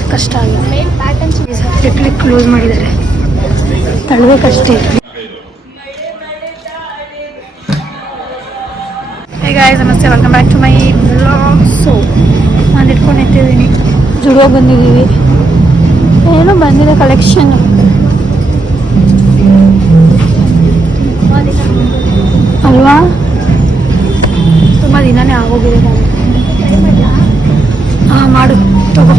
ಹುಡ್ಕೋದು ಕಷ್ಟ ಆಗಿದೆ. Click close ಮಾಡಿದ್ದಾರೆ, ತಳ್ಬೇಕಷ್ಟೇ. ಹೇ ಗಾಯ್ಸ್, ನಮಸ್ತೆ, welcome back to my blog. So ನಾನು ಇಟ್ಕೊಂಡು ಇಟ್ಟಿದ್ದೀನಿ, ಜುಡಿಯೋ ಬಂದಿದ್ದೀವಿ. ಏನೋ ಬಂದಿದೆ ಕಲೆಕ್ಷನ್ ಅಲ್ವಾ, ತುಂಬ ದಿನನೇ ಆಗೋಗಿದೆ. ಹಾಂ ಮಾಡು, ತಗೋ,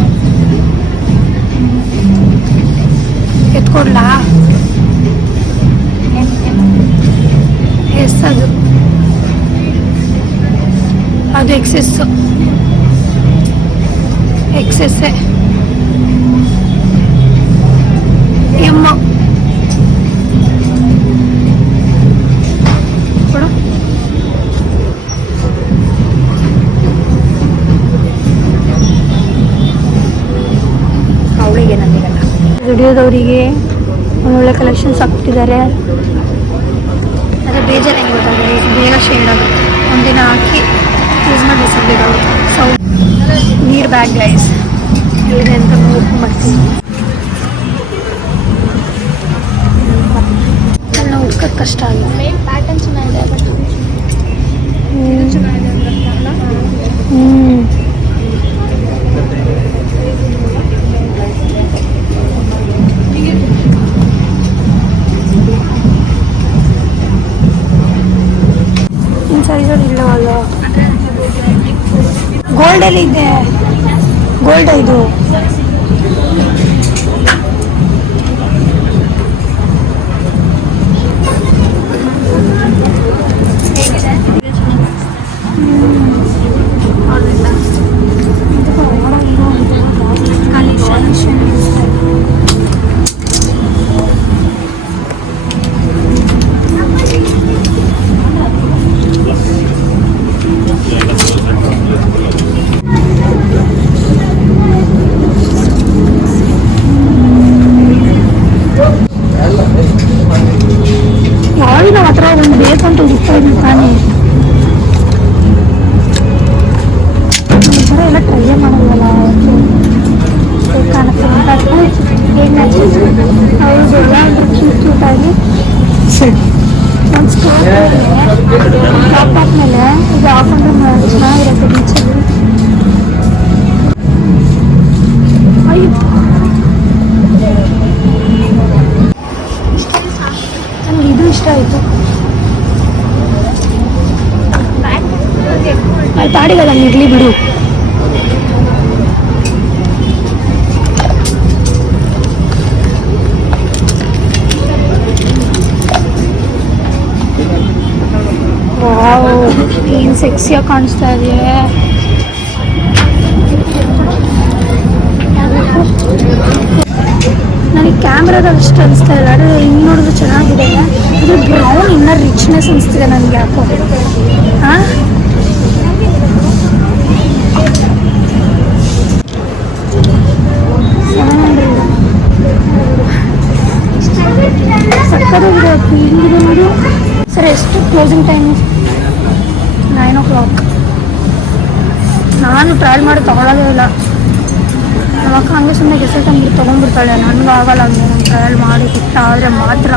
ಎತ್ಕೊಡ್ಲಾ? ಎಸ್ ಅದು ಎಕ್ಸೆಸ್ಸೇ. ಎಮ್ಮ ಕೊಡು. ಅವಳಿಗೆ ನನಗಲ್ಲ, ದುಡಿಯೋದವರಿಗೆ ಒಳ್ಳೊಳ್ಳೆ ಕಲೆಕ್ಷನ್ಸ್ ಹಾಕ್ಬಿಟ್ಟಿದ್ದಾರೆ. ಅದೇ ಬೇಜಾರಾಗಿ ಗೊತ್ತಾಗಿದೆ, ಬೇಗ ಶೇಡ್ ಆಗುತ್ತೆ. ಒಂದಿನ ಹಾಕಿ ಯೂಸ್ ಮಾಡಿ ಬಿಸಾಕ್ಬಿಡೋದು. ಸೊ ನೀರ್ ಬ್ಯಾಗ್ ಗೈಸ್ ಎಲ್ಲಿದೆ ಅಂತ ನೋಡ್ಕೊಂಡ್ಬರ್ತೀನಿ. ಎಲ್ಲ ಹುಡ್ಕೋದು ಕಷ್ಟ ಆಗಿದೆ. ಪ್ಯಾಟರ್ನ್ ಚೆನ್ನಾಗಿದೆ, ಬಟ್ ಸೈಜಲ್ಲಿ ಇಲ್ಲವಲ್ಲ. ಗೋಲ್ಡಲ್ಲಿ ಇದೆ, ಗೋಲ್ಡ್ ಇದು. ನಮ್ಮ ಹತ್ರ ಒಂದು ಬೇಕಂತ ಹುಡುಕ್ತಾ ಇದ್ದೀನಿ ತಾನೇ. ಈ ಥರ ಎಲ್ಲ ಟ್ರೈ ಮಾಡೋದಲ್ಲ, ಕಾಣುತ್ತೆ ಹೌದು. ಕ್ಯೂಟಾಗಿ ಒಂದು ಸ್ಟೋರ್ ಟಾಪ್ ಟಾಪ್ ಮೇಲೆ ಇದು ಹಾಕೊಂಡ್ರೆ ಚೆನ್ನಾಗಿರುತ್ತೆ ಬೀಚಲ್ಲಿ. ನನಗೆ ಇದು ಇಷ್ಟ ಆಯಿತು. ಅಲ್ಲಿ ಪಾಡಿಗಲ್ಲ ಇರಲಿ ಬಿಡು. ಏನು ಸೆಕ್ಸಿಯಾಗಿ ಕಾಣಿಸ್ತಾ ಇದೆ. ನನಗೆ ಕ್ಯಾಮ್ರಾದಲ್ಲಿ ಅಷ್ಟು ಅನಿಸ್ತಾ ಇಲ್ಲ, ಅದು ಹಿಂಗೆ ನೋಡಿದ್ರೆ ಚೆನ್ನಾಗಿದೆ. ಅದು ಬ್ರೌನ್ ಇನ್ನೂ ರಿಚ್ನೆಸ್ ಅನಿಸ್ತಿದೆ ನನಗೆ ಯಾಕೋ. ಹಾಂ, ಸಕ್ಕತ್ತಾಗಿದೆ. ಹಿಂಗಿದೆ ನೋಡಿ ಸರ್. ಎಷ್ಟು ಕ್ಲೋಸಿಂಗ್ ಟೈಮ್? 9 o'clock. ನಾನು ಟ್ರಯಲ್ ಮಾಡಿ ತೊಗೊಳ್ಳೋದೇ ಇಲ್ಲ. ನಮ್ಮ ಅಕ್ಕ ಹಂಗೆ ಸುಮ್ಮನೆ ಗೆಸೆಟ್ ಅಂದ್ಬಿಟ್ಟು ತೊಗೊಂಡ್ಬಿಡ್ತಾಳೆ. ನನಗೂ ಆಗಲ್ಲ ಅಂದರೆ ನಾನು ಟ್ರಯಲ್ ಮಾಡಿ ಇಷ್ಟ ಆದರೆ ಮಾತ್ರ.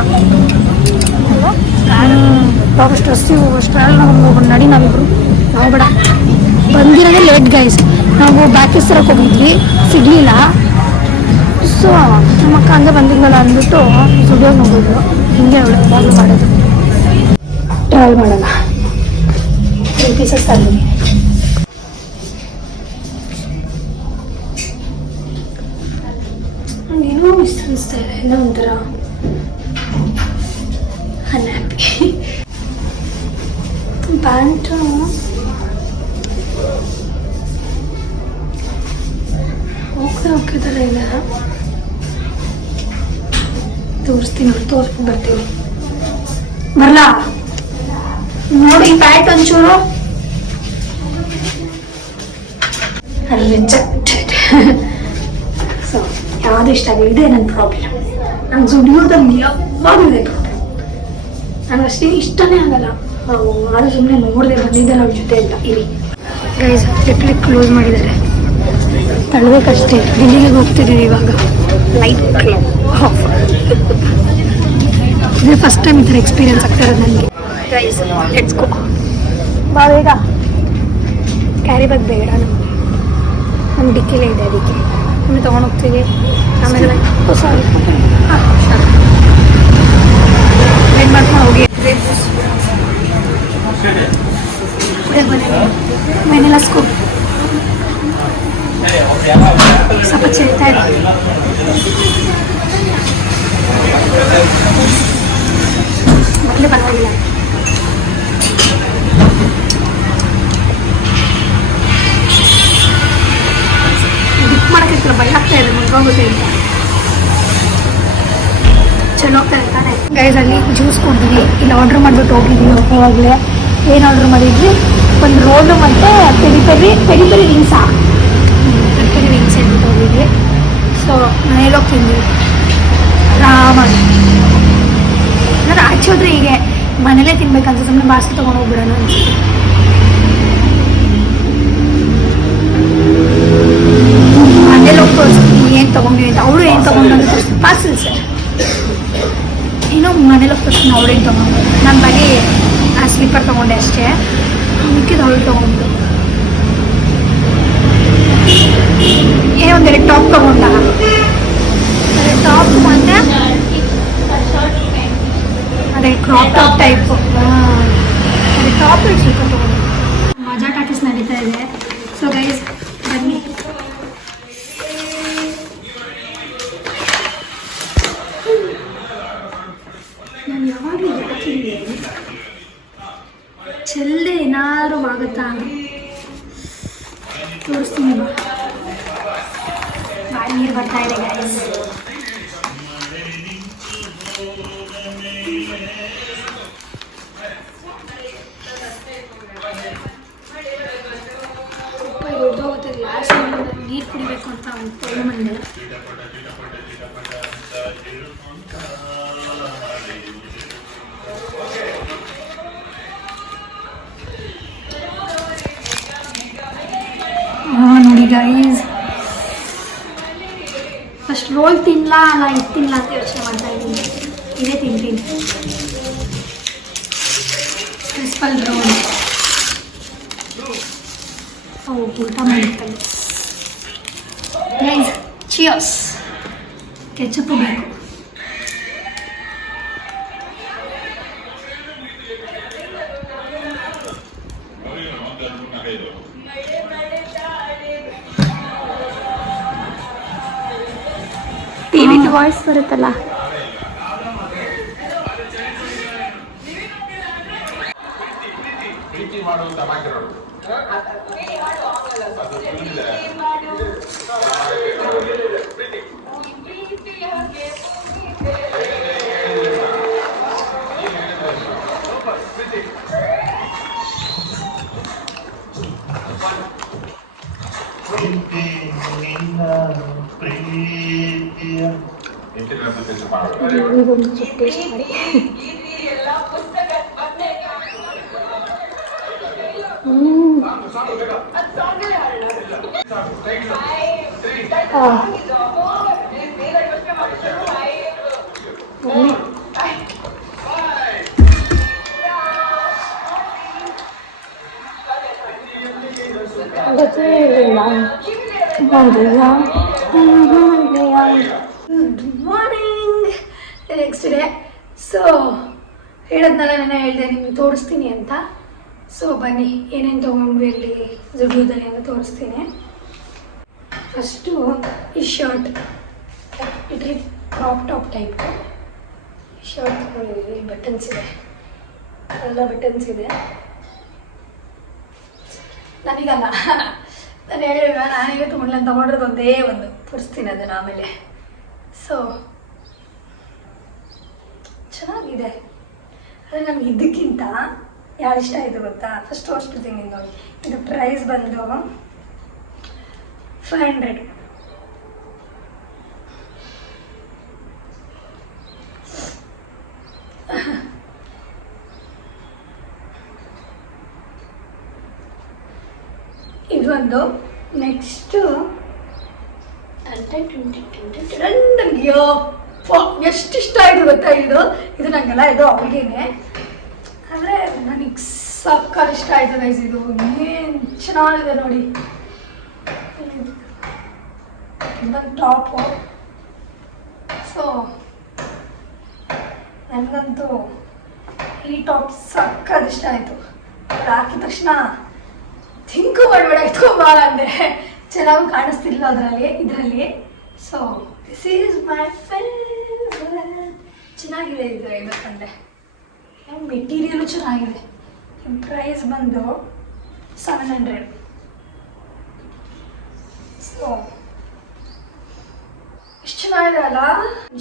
ಇವಾಗ ಸ್ಟ್ರೆಸ್ಸಿಗೆ ಹೋಗೋಷ್ಟು ಟ್ರಯಲ್ ನಾವು ನಡಿ ನಾವಿಬ್ರು. ನಾವು ಬೇಡ, ಬಂದಿರೋದೇ ಲೇಟ್ ಗೈಸ್. ನಾವು ಬ್ಯಾಕೇಜ್ ತರಕ್ಕೆ ಹೋಗಿದ್ವಿ, ಸಿಗಲಿಲ್ಲ. ಸೊ ನಮ್ಮ ಅಕ್ಕ ಹಂಗೆ ಬಂದಿದ್ನಲ್ಲ ಅಂದ್ಬಿಟ್ಟು ಸ್ಟುಡಿಯೋಗೆ ಹೋಗಿದ್ಲು. ಹಿಂಗೆ ಅವಳು ಯಾವಾಗಲೂ ಮಾಡೋದು. ಟ್ರಯಲ್ ಮಾಡೋಣ. 3 pieces ತಂದಿದ್ದೀನಿ. ಏನೋ ಮಿಸ್ ಅನಿಸ್ತಾ ಇದೆ, ಏನೋ ಒಂಥರ ಅನ್ಹ್ಯಾಪಿ. ಪ್ಯಾಂಟು ಓಕೆ ಥರ ಇದೆ. ತೋರಿಸ್ತೀನಿ, ತೋರಿಸ್ಬಿಟ್ಟು ಬರ್ತೀನಿ. ಬರಲಾ ನೋಡಿ ಪ್ಯಾಂಟ್ ಒಂಚೂರು ರಿಜೆಕ್ಟೆಡ್. ಸೊ ಯಾವುದು ಇಷ್ಟ ಆಗಿದೆ, ಇದೆ ನನ್ನ ಪ್ರಾಬ್ಲಮ್. ನಂಗೆ ಜುಡಿಯೋದಲ್ಲಿ ಯಾವಾಗಲೂ ಇದೆ ಪ್ರಾಬ್ಲಮ್. ನನಗೆ ಅಷ್ಟೇ ಇಷ್ಟನೇ ಆಗಲ್ಲ. ಅದು ಸುಮ್ಮನೆ ನೋಡಿದೆ ಬಂದಿದ್ದೆ, ನಮ್ಮ ಜೊತೆ ಇಲ್ಲ. ಇರಿ ಗೈಸ್, ಕ್ಲಿಕ್ ಕ್ಲೋಸ್ ಮಾಡಿದ್ದಾರೆ, ತಳ್ಬೇಕಷ್ಟೇ. ದಿಲ್ಲಿಗೆ ಹೋಗ್ತಿದ್ದೀವಿ ಇವಾಗ. Light off. ಇದೇ ಫಸ್ಟ್ ಟೈಮ್ ಈ ಥರ ಎಕ್ಸ್ಪೀರಿಯನ್ಸ್ ಆಗ್ತಾ ಇರೋದು ನನಗೆ. Guys let's go. ಬಾ ಬೇಗ. ಕ್ಯಾರಿ ಬ್ಯಾಗ್ ಬೇಡ ನಮಗೆ, ನಮ್ಮ ಡಿಕ್ಕಿಲೇ ಇದೆ, ಅದಕ್ಕೆ ನಮಗೆ ತೊಗೊಂಡು ಹೋಗ್ತೀವಿ. ಆಮೇಲೆ ಸಾರಿ ಹಾಂ ವೇಟ್ ಮಾಡ್ಕೊಂಡು ಹೋಗಿ. ವೆನಿಲಾ ಸ್ಕೂಪ್ ಸ್ವಲ್ಪ ಚೆಲ್ತಾ ಇದೆ. ಮೊದಲೇ ಪರವಾಗಿಲ್ಲ. ಡಿಪ್ ಮಾಡೋಕ್ಕಿಲ್ಲ, ಭಯ ಆಗ್ತಾ ಇದೆ, ಮುಗ್ದೋಗುತ್ತೆ ಅಂತ. ಚಲೋ ಹೋಗ್ತಾ ಇದೆ ತಾನೆ ಗೈಸ್. ಅಲ್ಲಿ ಜ್ಯೂಸ್ ಕೊಡ್ತೀವಿ. ಇಲ್ಲಿ ಆರ್ಡ್ರ್ ಮಾಡಿಬಿಟ್ಟು ಹೋಗಿದ್ವಿ. ಅವಾಗಲೇ ಏನು ಆರ್ಡ್ರ್ ಮಾಡಿದ್ವಿ? ಒಂದು ರೋಲು ಮತ್ತು ಪೆರಿ ಪೆರಿ ವಿಂಗ್ಸಾ, ಪೆರಿ ಪೆರಿ ವಿಂಗ್ಸ್ ಹೇಳ್ಬಿಟ್ಟು ಹೋಗಿದ್ವಿ. ಸೊ ಮನೇಲಿ ಹೋಗಿ ತಿಂದ್ವಿ ಆರಾಮಾಗಿ. ಅಂದರೆ ಆಚೆ ಹೋದ್ರೆ ಹೀಗೆ ಮನೇಲೇ ತಿನ್ಬೇಕಂತ ಸುಮ್ಮನೆ ಬಾಸ್ತಿ ತೊಗೊಂಡು ಹೋಗ್ಬಿಡೋಣ ಅನ್ಸುತ್ತೆ. ಮನೇಲಿ ಹೋಗಿ ತೋರಿಸ್ತೀನಿ ಏನು ತೊಗೊಂಡ್ವಿ ಅಂತ. ಅವಳು ಏನು ತೊಗೊಂಡು ಅಂತ ತೋರಿಸ್ತೀನಿ. ಪಾರ್ಸಲ್ಸ್ ಏನೋ ಮನೇಲಿ ಹೋಗಿ ತೋರಿಸ್ತೀನಿ ಅವಳು ಏನು ತೊಗೊಂಡು. ನಾನು ಬರೀ ಆ ಸ್ಲೀಪರ್ ತೊಗೊಂಡೆ ಅಷ್ಟೇ. ಮಿಕ್ಕಿದ ಅವಳು ತೊಗೊಂಡು ಏನೋ ಒಂದೆರಡು ಟಾಪ್ ತೊಗೊಂಡ. ಟಾಪ್ ಮತ್ತು ಅದೇ ಕ್ರಾಪ್ ಟಾಪ್ ಟೈಪು. ಅದೇ ಟಾಪ್ ಸ್ವಲ್ಪ ತೊಗೊಂಡು. ಮಜಾ ಟಾಕೀಸ್ ನಡೀತಾ ಇದೆ. ಸೊ ಗೈಸ್ ಬನ್ನಿ. ನಾನು ಯಾವಾಗಲೂ ಯಾಕಿದೆ ಚೆಲ್ಲದೆ ಏನಾದ್ರು ಆಗುತ್ತಾ ತೋರಿಸ್ತೀನಿ. ಬಾಯಿ ನೀರು ಬರ್ತಾ ಇದೆ ಗೈಸ್. ದೊಡ್ಡೋಗುತ್ತೆ ಗ್ಲಾಸ್ ನೀರು ಕುಡಿಬೇಕು ಅಂತ ಮಂದೆ. ನೋಡಿ ಗೈಸ್, ಫಸ್ಟ್ ರೋಲ್ ತಿನ್ನಲ್ಲ ಅಲ್ಲ ಇದು ತಿನ್ನಲ್ಲ ಅಂತ ಯೋಚನೆ ಮಾಡ್ತಾ ಇದ್ದೀನಿ. ಇದೇ ತಿಂತೀನಿ, ಕ್ರಿಸ್ಪಲ್ ರೋಲ್. ಊಟ ಮಾಡಿರ್ತಾರೆ ಗೈಸ್. ಚಿಯರ್ಸ್. ಕೆಚಪ್ಪು ಬೇಕು. ಟಿವಿ ವಾಯ್ಸ್ ಬರುತ್ತಲ್ಲ. ಇದೊಂದು ಚುಟ್ಟಿ ಮಾಡಿ good morning. Next day. So ಹೇಳದ್ನಲ್ಲ, ನಾನು ಹೇಳಿದೆ ನಿಮ್ಗೆ ತೋರಿಸ್ತೀನಿ ಅಂತ. ಸೊ ಬನ್ನಿ ಏನೇನು ತೊಗೊಂಡ್ವಿ ಅಲ್ಲಿ ಜುಡಿಯೋದಲ್ಲಿ ಅಂತ ತೋರಿಸ್ತೀನಿ. ಫಸ್ಟು ಈ ಶರ್ಟ್, ಇದು crop top type shirt. Buttons ಇದೆ, ಎಲ್ಲ ಬಟನ್ಸ್ ಇದೆ. ನನಗಲ್ಲ, ನಾನು ಹೇಳಿಲ್ಲ, ನಾನೀಗ ತೊಗೊಂಡಿರೋದು ಒಂದೇ ಒಂದು ತೋರಿಸ್ತೀನಿ ಅದನ್ನು ಆಮೇಲೆ. ಸೊ ಚೆನ್ನಾಗಿದೆ. ಆದರೆ ನಮ್ಗೆ ಇದಕ್ಕಿಂತ ಯಾರು ಇಷ್ಟ ಆಯಿತು ಗೊತ್ತಾ? ಫಸ್ಟ್ ತೋರಿಸ್ಬಿಡ್ತೀನಿ ನೋಡಿ. ಇದು ಪ್ರೈಸ್ ಬಂದು 500. ಇದೊಂದು. ನೆಕ್ಸ್ಟು ನನಗೆ ಎಷ್ಟು ಇಷ್ಟ ಆಯಿತು ಗೊತ್ತಾ ಇದು ನನಗೆಲ್ಲ ಇದು ಅವ್ರಿಗೇನೆ, ಆದರೆ ನನಗೆ ಸಕ್ಕತ್ ಇಷ್ಟ ಆಯಿತು ಗೈಸ್. ಇದು ಏನು ಚೆನ್ನಾಗಿದೆ ನೋಡಿ. ಇದೊಂದು ಟಾಪು. ಸೊ ನನಗಂತೂ ಈ ಟಾಪ್ ಸಕ್ಕತ್ ಇಷ್ಟ ಆಯಿತು. ಹಾಕಿದ ತಕ್ಷಣ ಥಿಂಕು ಮಾಡಬೇಡ ಇಟ್ಕೊಂಬ ಅಂದರೆ ಚೆನ್ನಾಗಿ ಕಾಣಿಸ್ತಿಲ್ಲ ಇದರಲ್ಲಿ. So this is my favourite. ಚೆನ್ನಾಗಿದೆ ಇದು ಹೇಳ್ಬೇಕಂದ್ರೆ. ಮೆಟೀರಿಯಲು ಚೆನ್ನಾಗಿದೆ. ಪ್ರೈಸ್ ಬಂದು 700. ಸೊ ಎಷ್ಟು ಚೆನ್ನಾಗಿದೆ ಅಲ್ಲ.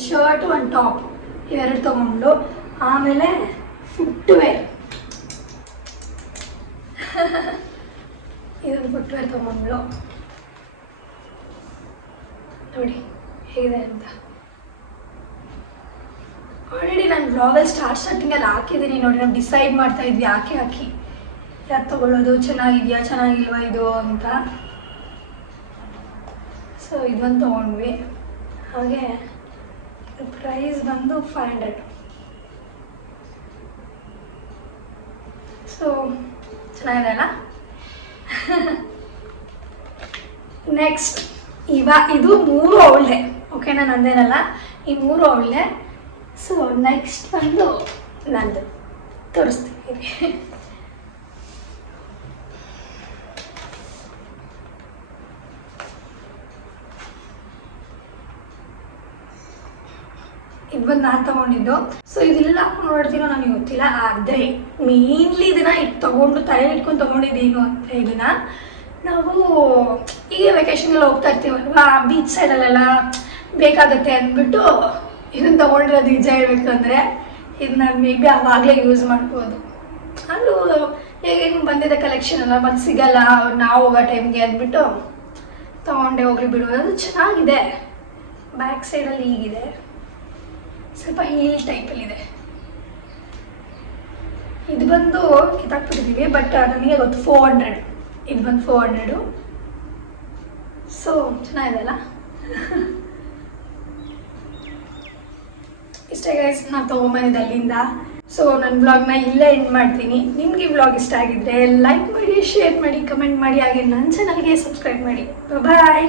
ಶರ್ಟು ಒಂದು ಟಾಪ್ ಇವೆರಡು ತೊಗೊಂಡು, ಆಮೇಲೆ ಫುಟ್ವೇರ್ ಇದೊಂದು ಫುಟ್ವೇರ್ ತೊಗೊಂಡು ನೋಡಿ ಹೇಗಿದೆ ಅಂತ. ಆಲ್ರೆಡಿ ನಾನು ಬ್ಲಾಗಲ್ಲಿ ಸ್ಟಾರ್ಟಿಂಗಲ್ಲಿ ಹಾಕಿದ್ದೀನಿ ನೋಡಿ. ನಾವು ಡಿಸೈಡ್ ಮಾಡ್ತಾ ಇದ್ವಿ ಹಾಕಿ ಯಾಕೆ ತೊಗೊಳ್ಳೋದು, ಚೆನ್ನಾಗಿದೆಯಾ ಚೆನ್ನಾಗಿಲ್ವಾ ಇದು ಅಂತ. ಸೊ ಇದೊಂದು ತೊಗೊಂಡ್ವಿ. ಹಾಗೆ ಇದು ಪ್ರೈಸ್ ಬಂದು 500. ಸೊ ಚೆನ್ನಾಗಿದೆ ಅಲ್ಲ. ನೆಕ್ಸ್ಟ್ ಇದು 3 ಅವಳೇ, ಓಕೆನಾ, ನಂದೇನಲ್ಲ, ಈ 3 ಅವಳೇ. ಸೊ ನೆಕ್ಸ್ಟ್ ಬಂದು ನಂದು ತೋರಿಸ್ತೀನಿ. ಇದು ಬಂದು ನಾನು ತಗೊಂಡಿದ್ದು. ಸೊ ಇದೆಲ್ಲ ನೋಡ್ತೀನೋ ನನಗೆ ಗೊತ್ತಿಲ್ಲ, ಆದರೆ ಮೇನ್ಲಿ ಇದನ್ನ ತಗೊಂಡು ತಲೆ ಇಟ್ಕೊಂಡು ತಗೊಂಡಿದ್ದೇನು ಅಂತ, ಇದನ್ನ ನಾವು ಈಗ ವೆಕೇಶನ್ಗೆಲ್ಲ ಹೋಗ್ತಾ ಇರ್ತೀವಲ್ವಾ, ಬೀಚ್ ಸೈಡಲ್ಲೆಲ್ಲ ಬೇಕಾಗುತ್ತೆ ಅಂದ್ಬಿಟ್ಟು ಇದನ್ನು ತೊಗೊಂಡಿರೋದು. ನಿಜ ಹೇಳ್ಬೇಕಂದ್ರೆ ಇದು ನಾನು ಮೇ ಬಿ ಆವಾಗಲೇ ಯೂಸ್ ಮಾಡ್ಬೋದು. ಅದು ಹೇಗೇನು ಬಂದಿದೆ ಕಲೆಕ್ಷನ್ ಅಲ್ಲ, ಮತ್ತು ಸಿಗಲ್ಲ ನಾವು ಹೋಗೋ ಟೈಮ್ಗೆ ಅಂದ್ಬಿಟ್ಟು ತೊಗೊಂಡೆ ಹೋಗ್ಲಿ ಬಿಡೋದು. ಅದು ಚೆನ್ನಾಗಿದೆ. ಬ್ಯಾಕ್ ಸೈಡಲ್ಲಿ ಹೀಗಿದೆ, ಸ್ವಲ್ಪ ಹೀಲ್ ಟೈಪಲ್ಲಿದೆ. ಇದು ಬಂದು ಕಿತ್ತಾಕ್ಬಿಟ್ಟಿದ್ದೀವಿ, ಬಟ್ ನನಗೆ ಗೊತ್ತು 400. ಇದು ಬಂದು 400. ಸೊ ಚೆನ್ನಾಗಿದೆ ಅಲ್ಲ. ಇಷ್ಟೇ ಗೈಸ್, ನಾನು ತೊಗೊಂಬಂದಿದ್ದೆ ಅಲ್ಲಿಂದ. ಸೊ ನನ್ನ ಬ್ಲಾಗ್ನ ಇಲ್ಲೇ ಎಂಡ್ ಮಾಡ್ತೀನಿ. ನಿಮಗೆ ಬ್ಲಾಗ್ ಇಷ್ಟ ಆಗಿದ್ರೆ ಲೈಕ್ ಮಾಡಿ, ಶೇರ್ ಮಾಡಿ, ಕಮೆಂಟ್ ಮಾಡಿ, ಹಾಗೆ ನನ್ನ ಚಾನಲ್ಗೆ ಸಬ್ಸ್ಕ್ರೈಬ್ ಮಾಡಿ. ಬಾಯ್.